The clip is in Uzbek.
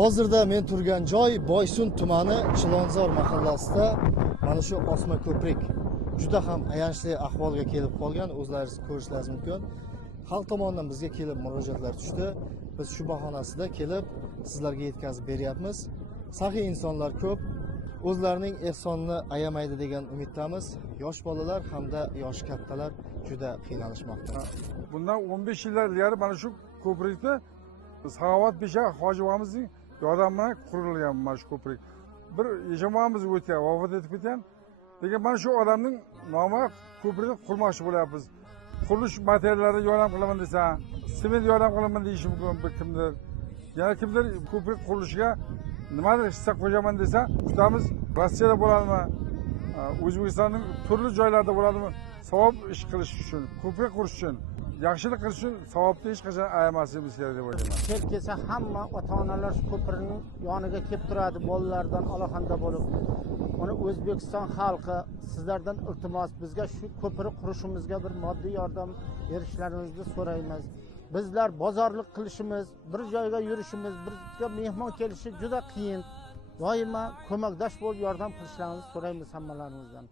Hozirda men turgan joy Boysun tumani Chilonzor mahallasida mana shu osma ko'prik. Juda ham ayanchli ahvolga kelib qolgan, o'zlaringiz ko'rishlaringiz mumkin. Xalq tomonidan bizga kelib murojaatlar tushdi. Biz shu bahonasida kelib sizlarga yetkazib beryapmiz. Saxiy insonlar ko'p, o'zlarining ehsonini ayamaydi degan umiddamiz. Yosh bolalar hamda yosh kattalar juda qiynalishmoqda. Bundan 15 yillar ilgari mana shu ko'prikni Saxovat Besha hoji boboamizning yordami bilan qurilgan mana shu ko'prik. Bir yashamoqimiz o'tgan, vafot etib ketgan. Lekin mana shu odamning nomi ko'prikni qurmoqchi bo'lyapmiz. Qurilish materiallari yordam qilaman desa, sement yordam qilaman deyishi mumkin kimdir. Yana kimdir ko'prik qurilishiga nimadir hissa qo'shaman desa, kutamiz. Rossiyada bo'ladimi? O'zbekistonning turli joylarida bo'ladimi? Savob ish qilish uchun, ko'prik qurish uchun, yaxshilik qilish uchun savobni hech qachon ayamasligimiz kerak deb o'ylayman. Kel kelsa hamma ota-onalar shu ko'prikning yoniga kelib turadi, bolalardan alohanda bo'lib. Uni O'zbekiston xalqi sizlardan iltimos, bizga shu ko'prik qurishimizga bir moddiy yordam berishlaringizni so'raymiz. Bizlar bozorlik qilishimiz, bir joyga yurishimiz, birga mehmon kelishi juda qiyin. Doimo ko'makdosh bo'lib yordam qilishlaringizni so'raymiz hammalaringizdan.